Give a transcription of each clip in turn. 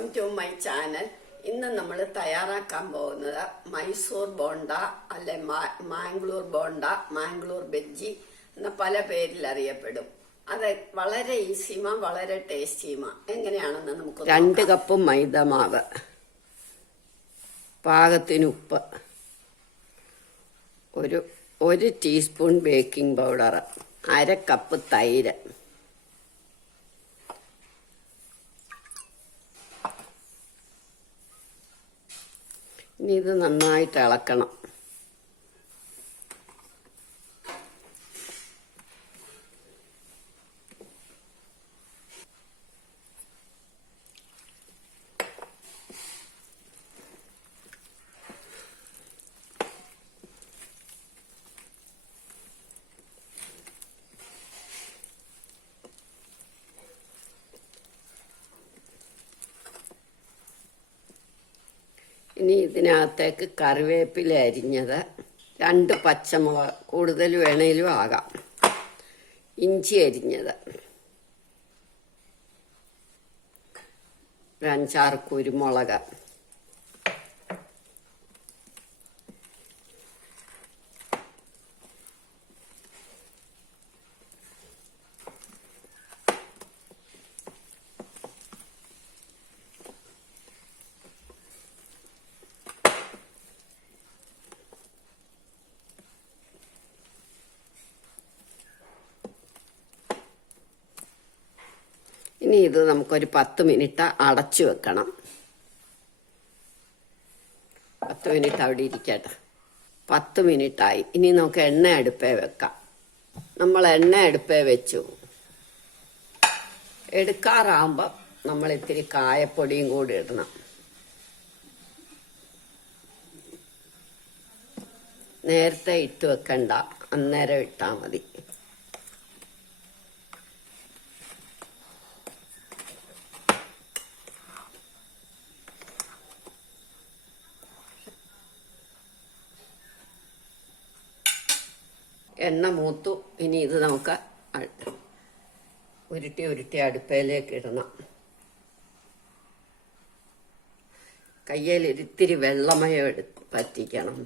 Welcome to my channel. ഇന്ന് നമ്മൾ തയ്യാറാക്കാൻ പോകുന്നത് മൈസൂർ ബോണ്ട അല്ലെ മാംഗ്ലൂർ ബോണ്ട, മാംഗ്ലൂർ ബജ്ജി എന്ന പല പേരിൽ അറിയപ്പെടും. അത് വളരെ ഈസിയുമാ, വളരെ ടേസ്റ്റിയുമാ. എങ്ങനെയാണെന്ന് നമുക്ക് 2 കപ്പ് മൈദമാവ്, പാകത്തിന് ഉപ്പ്, ഒരു ടീസ്പൂൺ ബേക്കിംഗ് പൗഡർ, 1/2 കപ്പ് തൈര്, ഇനി ഇത് നന്നായിട്ട് ഇളക്കണം. ഇനി ഇതിനകത്തേക്ക് കറിവേപ്പില അരിഞ്ഞത്, 2 പച്ചമുളക്, കൂടുതൽ വേണേലും ആകാം, ഇഞ്ചി അരിഞ്ഞത്, 5-6 കുരുമുളക്, ഇനി ഇത് നമുക്കൊരു 10 മിനിറ്റ് അടച്ചു വെക്കണം. 10 മിനിറ്റ് അവിടെ ഇരിക്കട്ടെ. 10 മിനിറ്റായി. ഇനി നമുക്ക് എണ്ണ അടുപ്പേ വെക്കാം. നമ്മൾ എണ്ണ അടുപ്പേ വെച്ചു. എടുക്കാറാകുമ്പോൾ നമ്മൾ ഇത്തിരി കായപ്പൊടിയും കൂടി ഇടണം. നേരത്തെ ഇട്ട് വെക്കണ്ട, അന്നേരം ഇട്ടാൽ മതി. എണ്ണ മൂത്തു. ഇനി ഇത് നമുക്ക് ഉരുട്ടി അടുപ്പയിലേക്ക് ഇടണം. കയ്യിൽ ഇത്തിരി വെള്ളമയം പറ്റിക്കണം,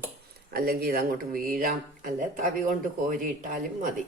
അല്ലെങ്കിൽ ഇതങ്ങോട്ട് വീഴാം. അല്ലെ തവി കൊണ്ട് കോരിയിട്ടാലും മതി.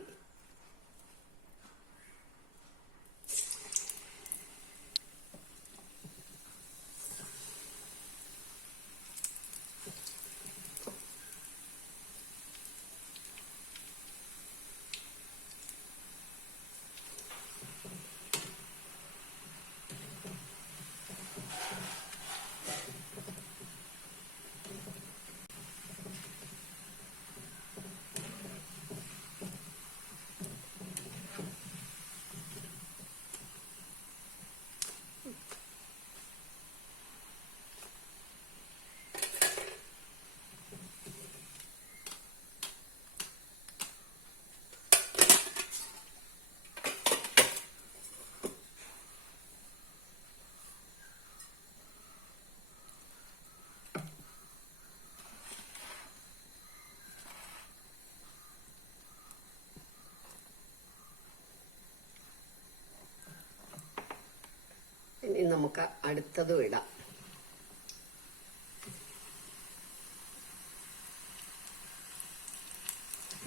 ഇനി നമുക്ക് അടുത്തതും ഇടാം.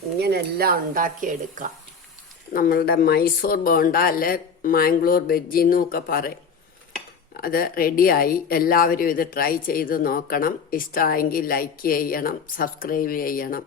ഇങ്ങനെല്ലാം ഉണ്ടാക്കിയെടുക്കാം. നമ്മളുടെ മൈസൂർ ബോണ്ട അല്ലെ മാംഗ്ലൂർ ബജ്ജി എന്നൊക്കെ പറയും. അത് റെഡിയായി. എല്ലാവരും ഇത് ട്രൈ ചെയ്ത് നോക്കണം. ഇഷ്ടമായെങ്കിൽ ലൈക്ക് ചെയ്യണം, സബ്സ്ക്രൈബ് ചെയ്യണം.